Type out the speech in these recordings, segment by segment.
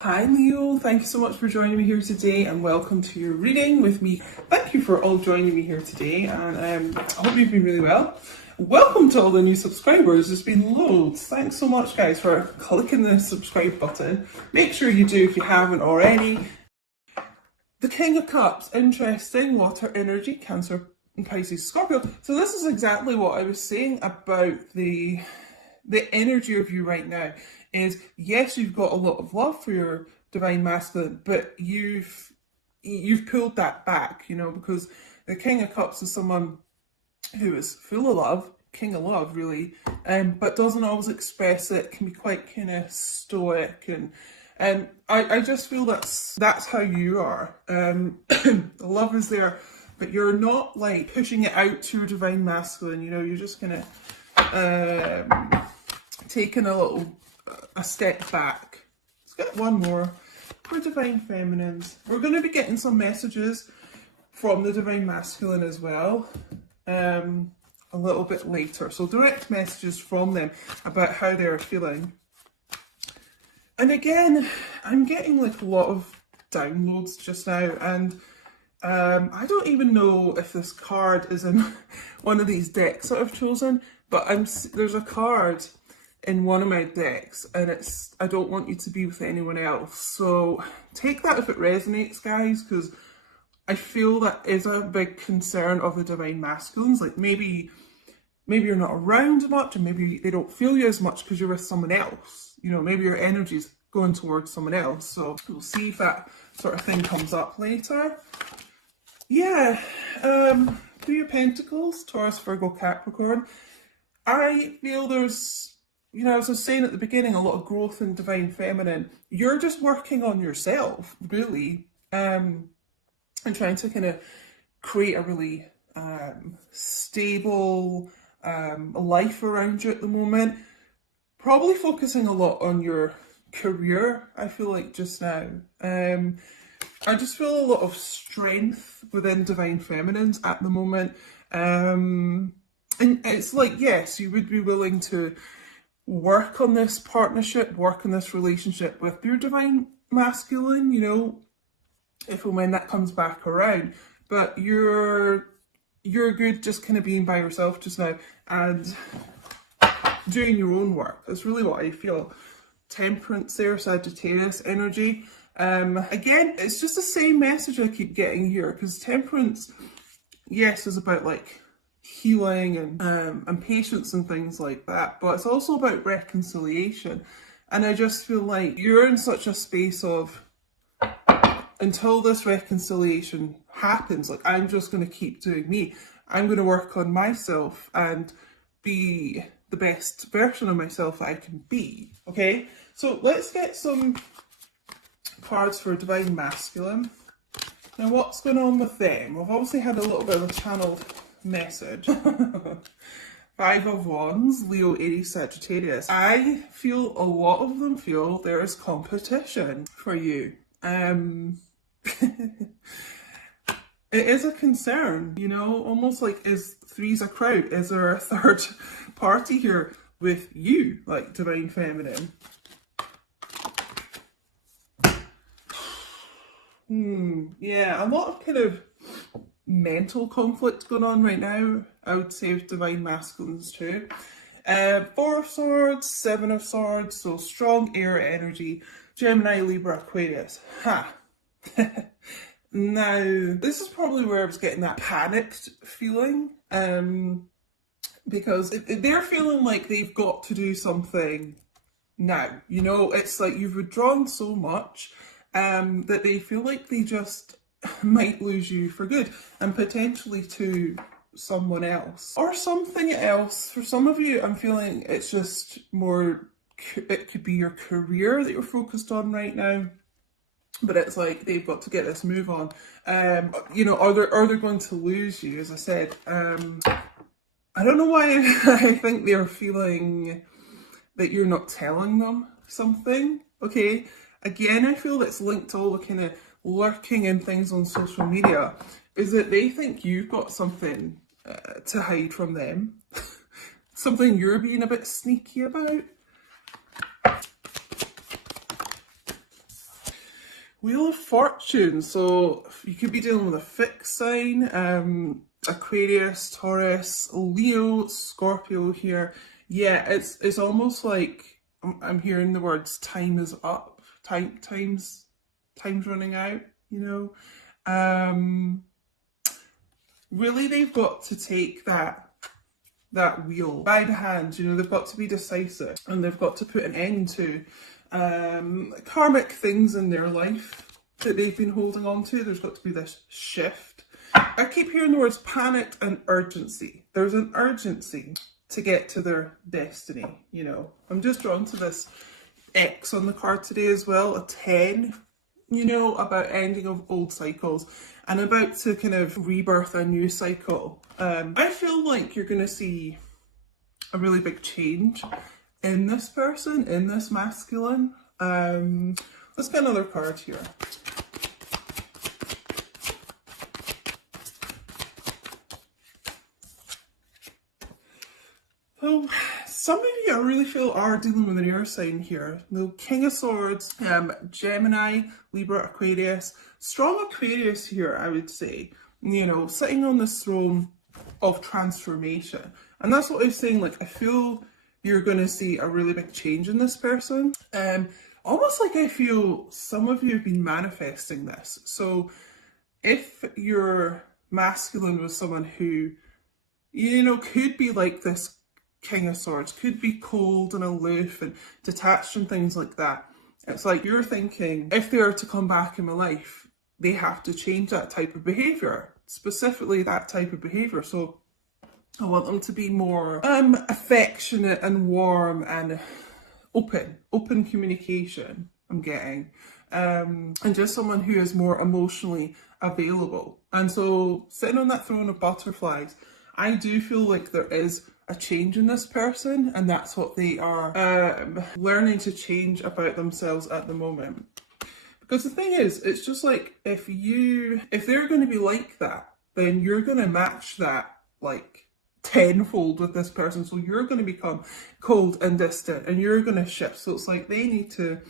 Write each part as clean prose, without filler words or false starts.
Hi Leo, thank you so much for joining me here today and welcome to your reading with me. Thank you for all joining me here today and I hope you've been really well. Welcome to all the new subscribers, there's been loads. Thanks so much guys for clicking the subscribe button. Make sure you do if you haven't already. The King of Cups, interesting, water energy, Cancer, and Pisces, Scorpio. So this is exactly what I was saying about the energy of you right now. Is yes, you've got a lot of love for your divine masculine, but you've pulled that back, because the King of Cups is someone who is full of love, king of love really, but doesn't always express it, can be quite kind of stoic, and I just feel that's how you are. The love is there, but you're not like pushing it out to your divine masculine, you're just kind of taking a step back. Let's get one more for divine feminines. We're going to be getting some messages from the divine masculine as well a little bit later, so direct messages from them about how they're feeling. And again, I'm getting like a lot of downloads just now, and I don't even know if this card is in one of these decks that I've chosen, but there's a card in one of my decks and it's I don't want you to be with anyone else. So take that if it resonates, guys, because I feel that is a big concern of the divine masculines. Like maybe you're not around much, and maybe they don't feel you as much because you're with someone else. Maybe your energy's going towards someone else. So we'll see if that sort of thing comes up later. Yeah, Three of Pentacles, Taurus, Virgo, Capricorn. I feel there's, as I was saying at the beginning, a lot of growth in divine feminine. You're just working on yourself, really, and trying to kind of create a really stable life around you at the moment. Probably focusing a lot on your career, I feel like, just now. I just feel a lot of strength within divine feminines at the moment. And it's like, yes, you would be willing to work on this partnership, work on this relationship with your divine masculine, if and when that comes back around. But you're good just kind of being by yourself just now and doing your own work. That's really what I feel. Temperance there, Sagittarius energy. Again, it's just the same message I keep getting here, because temperance, yes, is about like healing and patience and things like that, but it's also about reconciliation. And I just feel like you're in such a space of, until this reconciliation happens, like, I'm just going to keep doing me. I'm going to work on myself and be the best version of myself that I can be. Okay, so let's get some cards for divine masculine. Now, what's going on with them? We've obviously had a little bit of a channeled message. 5 of Wands, Leo, Aries, Sagittarius. I feel a lot of them feel there is competition for you. It is a concern, almost like, is three's a crowd? Is there a third party here with you, like divine feminine? Yeah, a lot of kind of mental conflict going on right now, I would say, with divine masculines too. 4 of Swords, 7 of Swords, so strong air energy, Gemini, Libra, Aquarius. Ha! Now, this is probably where I was getting that panicked feeling, because they're feeling like they've got to do something now. It's like you've withdrawn so much that they feel like they just might lose you for good, and potentially to someone else or something else. For some of you, I'm feeling it's just more, it could be your career that you're focused on right now, but it's like they've got to get this move on. Are they going to lose you? As I said, I don't know why I think they're feeling that you're not telling them something. Okay, again, I feel that's linked to all the kind of lurking and things on social media, is that they think you've got something to hide from them, something you're being a bit sneaky about. Wheel of Fortune. So you could be dealing with a fixed sign, Aquarius, Taurus, Leo, Scorpio here. Yeah, it's almost like I'm hearing the words time is up, time's running out, you know. Really they've got to take that wheel by the hand, you know, they've got to be decisive and they've got to put an end to karmic things in their life that they've been holding on to. There's got to be this shift. I keep hearing the words panic and urgency. There's an urgency to get to their destiny, you know. I'm just drawn to this X on the card today as well, a 10, you know, about ending of old cycles and about to kind of rebirth a new cycle. I feel like you're going to see a really big change in this person, in this masculine. Let's get another card here. So, some of you I really feel are dealing with an air sign here. The King of Swords, Gemini, Libra, Aquarius. Strong Aquarius here, I would say. You know, sitting on this throne of transformation. And that's what I was saying, like, I feel you're going to see a really big change in this person. Almost like I feel some of you have been manifesting this. So if your masculine was someone who, you know, could be like this King of Swords, could be cold and aloof and detached and things like that, it's like you're thinking, if they are to come back in my life, they have to change that type of behaviour, specifically that type of behaviour. So I want them to be more affectionate and warm and open communication, I'm getting. And just someone who is more emotionally available. And so sitting on that throne of butterflies, I do feel like there is a change in this person, and that's what they are learning to change about themselves at the moment. Because the thing is, it's just like if they're going to be like that, then you're going to match that like tenfold with this person. So you're going to become cold and distant and you're going to shift. So it's like they need to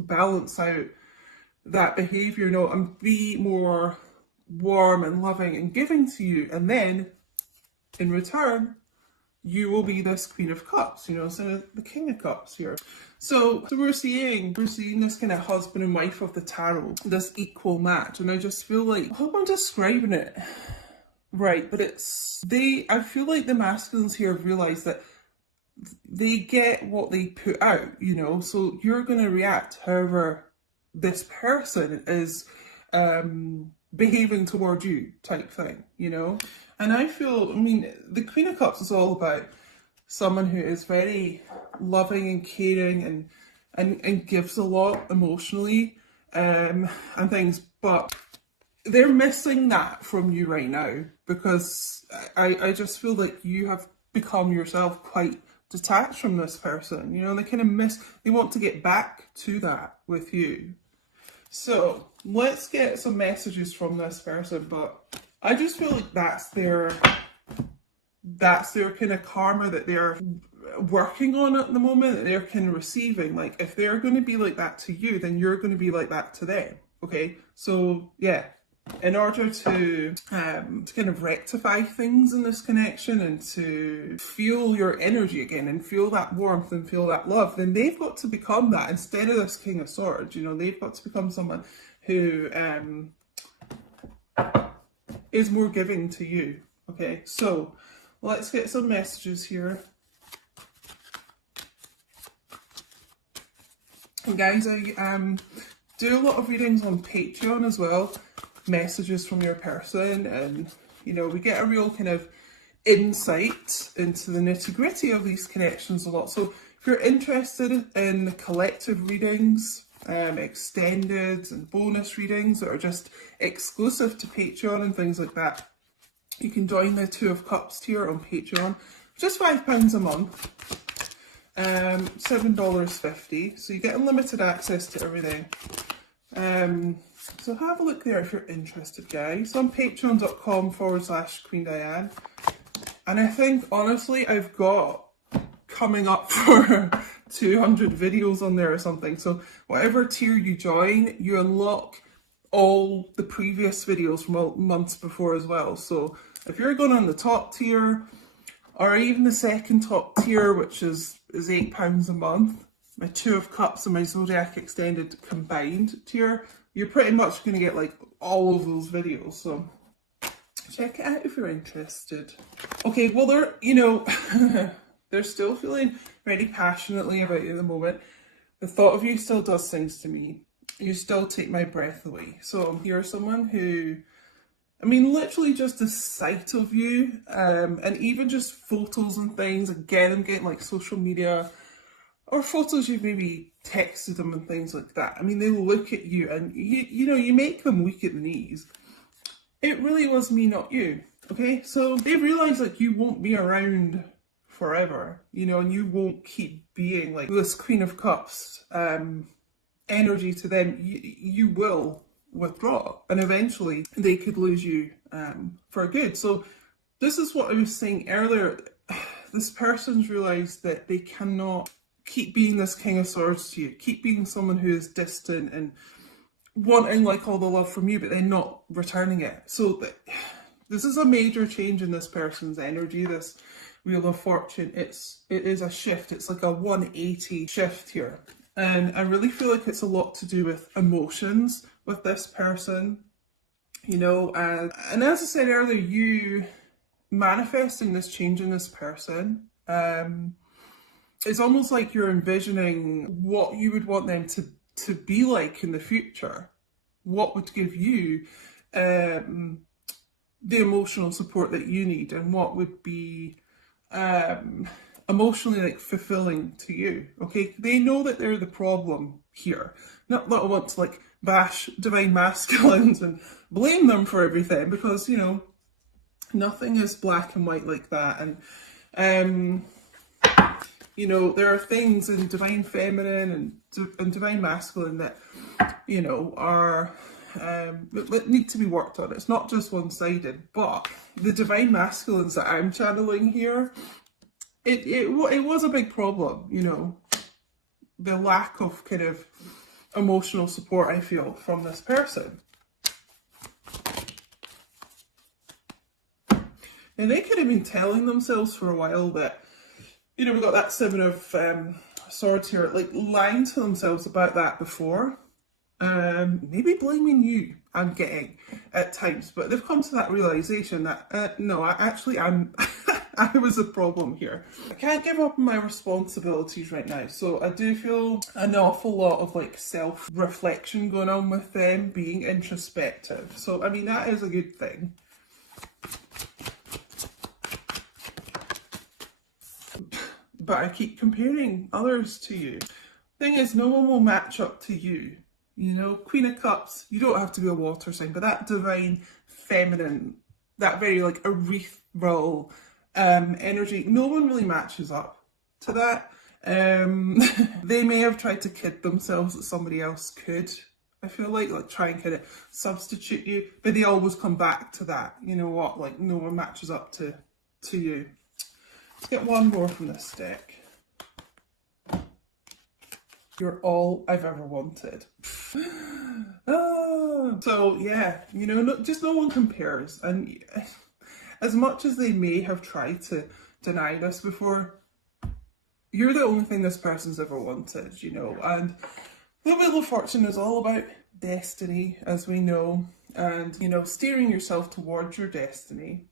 balance out that behaviour, you know, and be more warm and loving and giving to you. And then in return, you will be this Queen of Cups, you know, so the King of Cups here. So we're seeing this kind of husband and wife of the tarot, this equal match. And I just feel like, I hope I'm describing it right, but I feel like the masculines here have realised that they get what they put out, you know, so you're going to react however this person is behaving toward you type thing, you know. And I feel, I mean, the Queen of Cups is all about someone who is very loving and caring and gives a lot emotionally and things, but they're missing that from you right now, because I just feel like you have become yourself quite detached from this person, you know. They want to get back to that with you. So let's get some messages from this person, but I just feel like that's their kind of karma that they're working on at the moment, that they're kind of receiving. Like, if they're going to be like that to you, then you're going to be like that to them. Okay, so yeah, in order to kind of rectify things in this connection and to feel your energy again and feel that warmth and feel that love, then they've got to become that instead of this King of Swords. You know, they've got to become someone who is more giving to you. Okay, so let's get some messages here. And guys, I do a lot of readings on Patreon as well, messages from your person, and you know, we get a real kind of insight into the nitty-gritty of these connections a lot. So if you're interested in collective readings, extended and bonus readings that are just exclusive to Patreon and things like that, you can join the Two of Cups tier on Patreon, just £5 a month, $7.50, so you get unlimited access to everything. So have a look there if you're interested, guys, on patreon.com/Queen Diane. And I think, honestly, I've got coming up for 200 videos on there or something. So whatever tier you join, you unlock all the previous videos from months before as well. So if you're going on the top tier, or even the second top tier, which is £8 a month, my Two of Cups and my Zodiac Extended combined tier, you're pretty much going to get like all of those videos. So check it out if you're interested. Okay, well, they're still feeling very passionately about you at the moment. The thought of you still does things to me. You still take my breath away. So you're someone who, I mean, literally just the sight of you, and even just photos and things, again, I'm getting like social media, or photos you've maybe texted them and things like that. I mean, they look at you and you make them weak at the knees. It really was me, not you. Okay, so they realize like you won't be around forever, and you won't keep being like this Queen of Cups energy to them. You will withdraw, and eventually they could lose you for good. So this is what I was saying earlier. This person's realized that they cannot keep being this King of Swords to you, keep being someone who is distant and wanting like all the love from you, but then not returning it. So this is a major change in this person's energy, this Wheel of Fortune. It is a shift. It's like a 180 shift here. And I really feel like it's a lot to do with emotions with this person, and as I said earlier, you manifesting this change in this person, it's almost like you're envisioning what you would want them to be like in the future, what would give you the emotional support that you need, and what would be emotionally like fulfilling to you. Okay, they know that they're the problem here. Not that I want to like bash divine masculines and blame them for everything, because nothing is black and white like that. And there are things in divine feminine and divine masculine that are that need to be worked on. It's not just one-sided. But the divine masculines that I'm channeling here, it was a big problem, the lack of kind of emotional support I feel from this person. And they could have been telling themselves for a while that, we got that Seven of Swords here, like lying to themselves about that before. Maybe blaming you, I'm getting at times, but they've come to that realization that no, I'm I was a problem here. I can't give up on my responsibilities right now, so I do feel an awful lot of like self-reflection going on with them, being introspective. So I mean, that is a good thing. But I keep comparing others to you. Thing is, no one will match up to you. Queen of Cups, you don't have to be a water sign, but that divine feminine, that very like ethereal energy, no one really matches up to that. They may have tried to kid themselves that somebody else could, I feel like try and kind of substitute you, but they always come back to that. Like no one matches up to you. Let's get one more from this deck. You're all I've ever wanted. So yeah, just no one compares. And as much as they may have tried to deny this before, you're the only thing this person's ever wanted, And the Wheel of Fortune is all about destiny, as we know, and, steering yourself towards your destiny.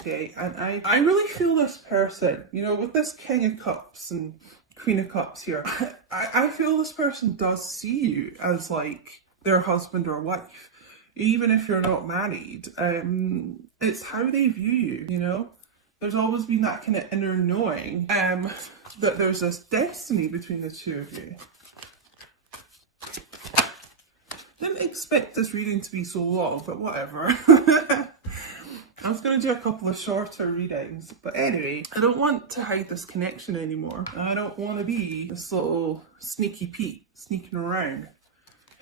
Okay, and I really feel this person, with this King of Cups and Queen of Cups here, I feel this person does see you as like their husband or wife, even if you're not married. It's how they view you, There's always been that kind of inner knowing that there's this destiny between the two of you. Didn't expect this reading to be so long, but whatever. I was going to do a couple of shorter readings, but anyway, I don't want to hide this connection anymore. I don't want to be this little sneaky Pete sneaking around,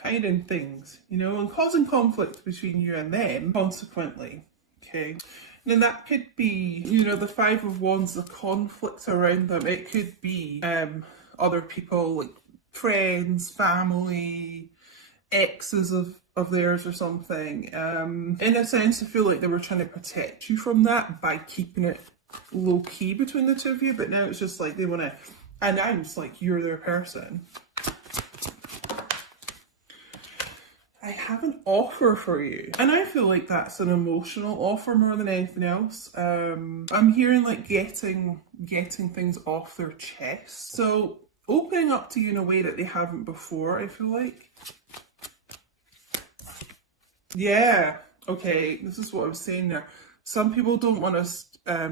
hiding things, and causing conflict between you and them, consequently. Okay, And that could be, you know, the Five of Wands, the conflict around them. It could be other people, like friends, family, exes of theirs or something. In a sense, I feel like they were trying to protect you from that by keeping it low key between the two of you, but now it's just like they want to announce like you're their person. I have an offer for you, and I feel like that's an emotional offer more than anything else. I'm hearing like getting things off their chest, so opening up to you in a way that they haven't before, I feel like. Yeah, okay, this is what I was saying there. Some people don't want us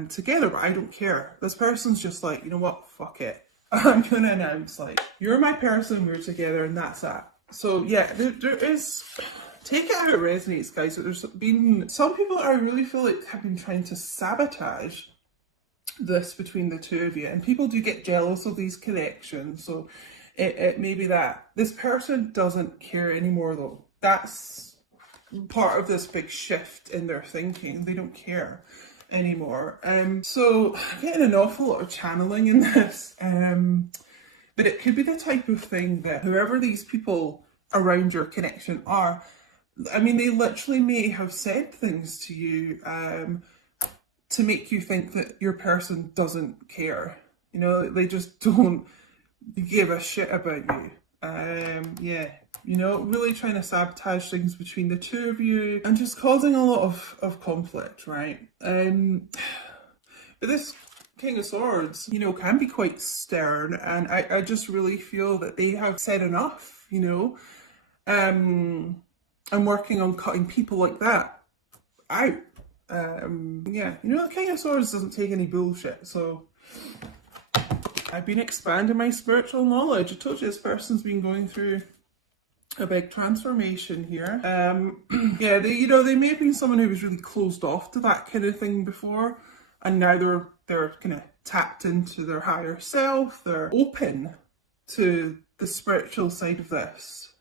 together, but I don't care. This person's just like, you know what, fuck it. I'm gonna announce like, you're my person, we're together, and that's that. So yeah, there is, take it how it resonates, guys. So there's been some people that I really feel like have been trying to sabotage this between the two of you, and people do get jealous of these connections. So it may be that this person doesn't care anymore, though. That's part of this big shift in their thinking. They don't care anymore. So I'm getting an awful lot of channeling in this. But it could be the type of thing that whoever these people around your connection are, I mean, they literally may have said things to you to make you think that your person doesn't care. You know, they just don't give a shit about you. Yeah, you know, really trying to sabotage things between the two of you and just causing a lot of conflict, right? But this King of Swords, you know, can be quite stern, and I just really feel that they have said enough, you know. I'm working on cutting people like that out. Yeah, you know, the King of Swords doesn't take any bullshit, so I've been expanding my spiritual knowledge. I told you this person's been going through a big transformation here. Yeah, they may have been someone who was really closed off to that kind of thing before, and now they're kind of tapped into their higher self. They're open to the spiritual side of this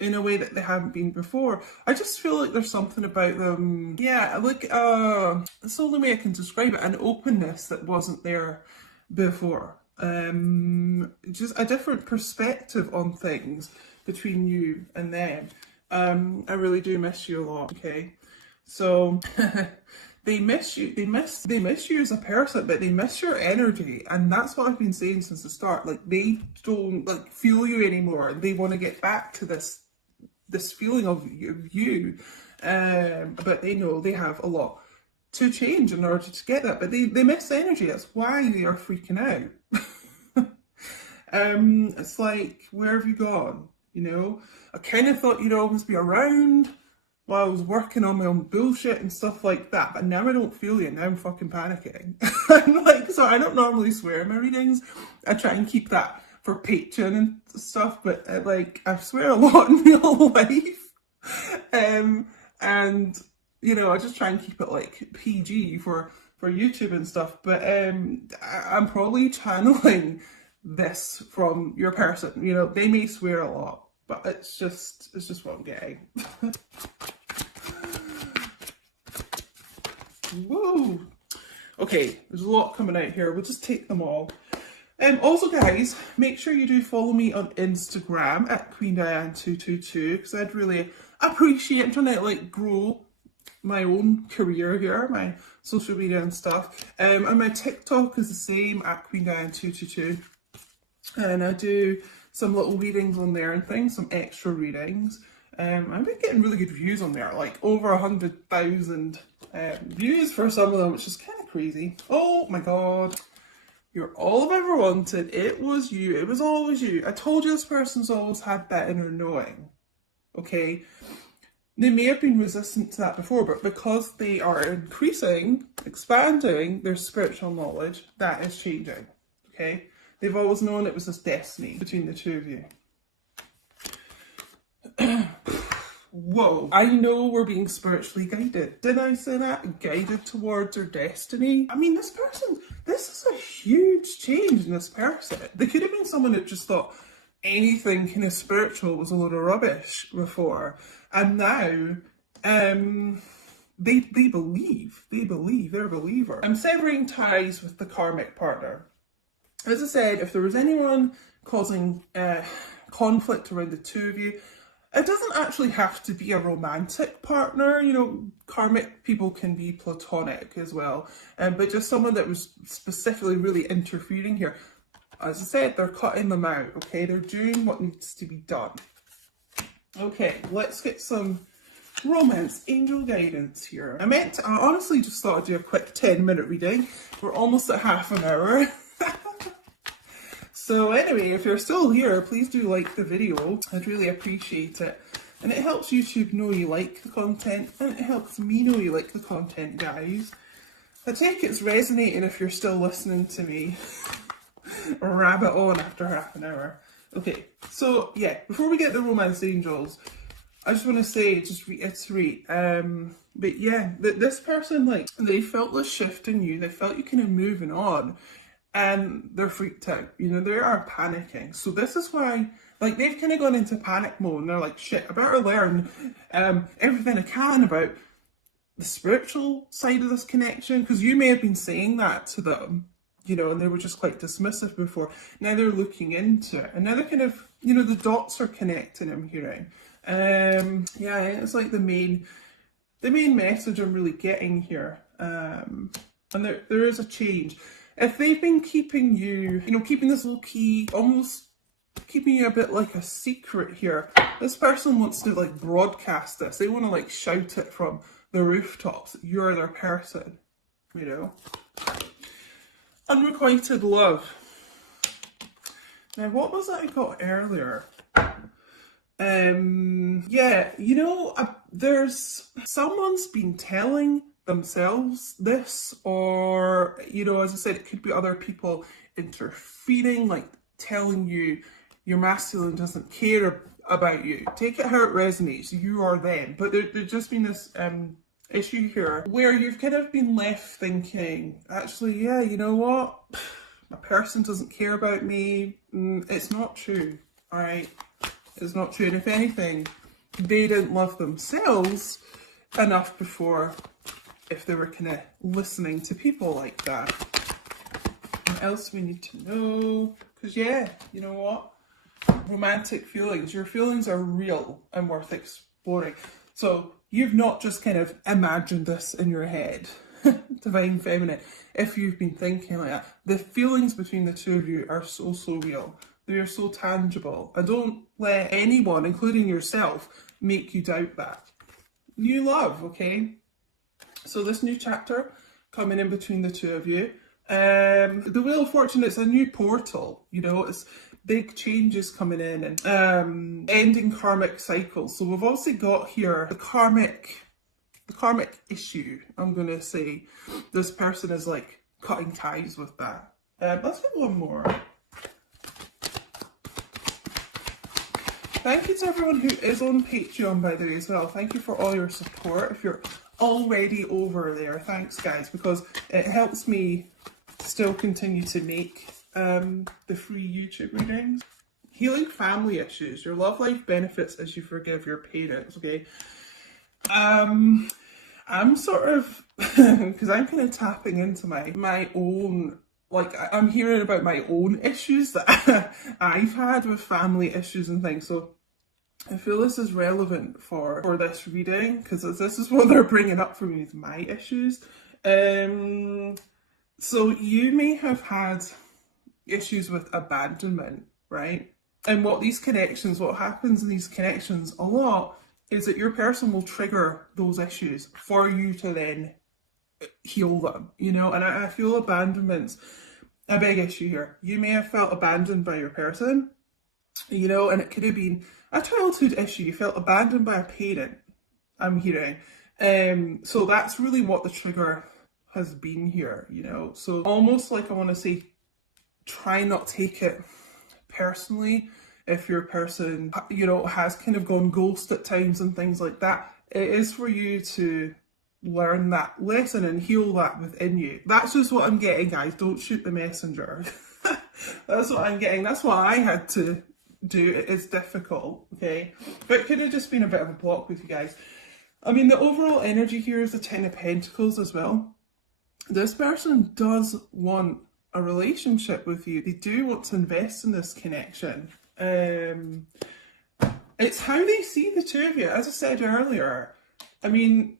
in a way that they haven't been before. I just feel like there's something about them, yeah, like that's the only way I can describe it, an openness that wasn't there before. Just a different perspective on things between you and them. I really do miss you a lot, okay? So they miss you, they miss you as a person, but they miss your energy, and that's what I've been saying since the start. Like, they don't like feel you anymore. They want to get back to this feeling of you, but they know they have a lot to change in order to get that, but they miss energy. That's why they are freaking out. It's like, where have you gone? You know, I kind of thought you'd always be around while I was working on my own bullshit and stuff like that, but now I don't feel you. Now I'm fucking panicking. I'm like, so I don't normally swear in my readings. I try and keep that for Patreon and stuff, but like, I swear a lot in real life. And you know, I just try and keep it like PG for YouTube and stuff, but I'm probably channeling this from your person. You know, they may swear a lot, but it's just what I'm getting. Whoa. Okay, there's a lot coming out here. We'll just take them all. Also, guys, make sure you do follow me on Instagram at QueenDiane222, because I'd really appreciate, I'm trying to like grow my own career here, my social media and stuff. And my TikTok is the same, at QueenDiane222. And I do some little readings on there and things, some extra readings. I've been getting really good views on there, like over 100,000 views for some of them, which is kind of crazy. Oh my god. You're all I've ever wanted. It was you. It was always you. I told you this person's always had that inner knowing. Okay? They may have been resistant to that before, but because they are increasing, expanding their spiritual knowledge, that is changing. Okay? They've always known it was this destiny between the two of you. Whoa. I know we're being spiritually guided. Did I say that? Guided towards their destiny? I mean, this is a huge change in this person. They could have been someone that just thought anything kind of spiritual was a load of rubbish before. And now, they believe, they're a believer. I'm severing ties with the karmic partner. As I said, if there was anyone causing conflict around the two of you, it doesn't actually have to be a romantic partner. You know, karmic people can be platonic as well, but just someone that was specifically really interfering here. As I said, they're cutting them out, okay? They're doing what needs to be done. Okay, let's get some romance angel guidance here. I honestly just thought I'd do a quick 10-minute reading. We're almost at half an hour. So anyway, if you're still here, please do like the video. I'd really appreciate it. And it helps YouTube know you like the content, and it helps me know you like the content, guys. I take it's resonating if you're still listening to me rabbit on after half an hour. Okay, so yeah, before we get the romance angels, I just want to say, just reiterate, but yeah, this person, like, they felt this shift in you, they felt you kind of moving on, and they're freaked out, you know, they are panicking. So this is why, like, they've kind of gone into panic mode, and they're like, shit, I better learn everything I can about the spiritual side of this connection, because you may have been saying that to them, you know, and they were just quite dismissive before. Now they're looking into it, and now they're kind of, you know, the dots are connecting, I'm hearing. Yeah, it's like the main message I'm really getting here. And there is a change. If they've been keeping you, you know, keeping this low key, almost keeping you a bit like a secret here, this person wants to like broadcast this. They want to like shout it from the rooftops. You're their person, you know. Unrequited love. Now, what was that I got earlier? Yeah, you know, there's someone's been telling themselves this, or, you know, as I said, it could be other people interfering, like telling you your masculine doesn't care about you. Take it how it resonates. You are them. But there's just been this issue here where you've kind of been left thinking, actually, yeah, you know what? A person doesn't care about me. It's not true, all right? It's not true. And if anything, they didn't love themselves enough before, if they were kind of listening to people like that. What else we need to know? Because yeah, you know what? Romantic feelings. Your feelings are real and worth exploring. So you've not just kind of imagined this in your head. Divine Feminine. If you've been thinking like that, the feelings between the two of you are so real. They are so tangible. And don't let anyone, including yourself, make you doubt that. New love, okay? So this new chapter coming in between the two of you. The Wheel of Fortune, it's a new portal, you know, it's big changes coming in, and ending karmic cycles. So we've also got here the karmic issue, I'm going to say. This person is like cutting ties with that. Let's get one more. Thank you to everyone who is on Patreon, by the way, as well. Thank you for all your support. If you're already over there, thanks guys, because it helps me still continue to make the free YouTube readings. Healing family issues. Your love life benefits as you forgive your parents, okay? I'm sort of, because I'm kind of tapping into my own, like, I'm hearing about my own issues that I've had with family issues and things. So I feel this is relevant for this reading, because this is what they're bringing up for me, is my issues. So you may have had issues with abandonment, right? And what happens in these connections a lot is that your person will trigger those issues for you to then heal them, you know? And I feel abandonment's a big issue here. You may have felt abandoned by your person, you know, and it could have been a childhood issue. You felt abandoned by a parent, I'm hearing. So that's really what the trigger has been here, you know? So almost like, I want to say, try not take it personally if your person, you know, has kind of gone ghost at times and things like that. It is for you to learn that lesson and heal that within you. That's just what I'm getting, guys. Don't shoot the messenger. That's what I'm getting. That's what I had to do. It is difficult, okay? But it could have just been a bit of a block with you guys. I mean, the overall energy here is the Ten of Pentacles as well. This person does want a relationship with you. They do want to invest in this connection. It's how they see the two of you. As I said earlier, I mean,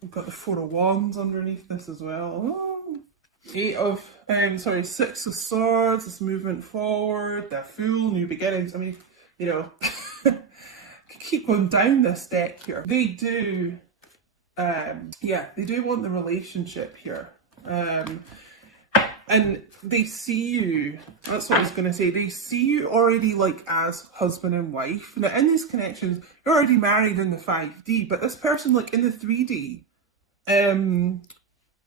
we've got the Four of Wands underneath this as well. Oh. Six of Swords, this movement forward, the Fool, new beginnings. I mean, you know, keep going down this deck here. They do, they do want the relationship here. And they see you, that's what I was going to say, they see you already like as husband and wife. Now in these connections, you're already married in the 5D, but this person like in the 3D,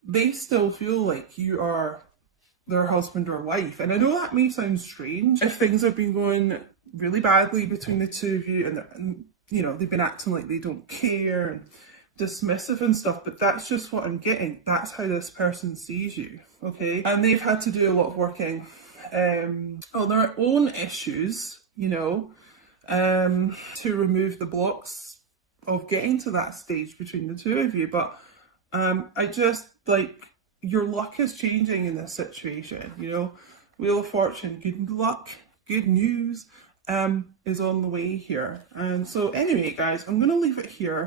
they still feel like you are their husband or wife. And I know that may sound strange if things have been going really badly between the two of you and you know, they've been acting like they don't care and dismissive and stuff, but that's just what I'm getting. That's how this person sees you, okay? And they've had to do a lot of working on their own issues, you know, to remove the blocks of getting to that stage between the two of you. But I just, like, your luck is changing in this situation, you know? Wheel of Fortune, good luck, good news is on the way here. And so anyway, guys, I'm going to leave it here.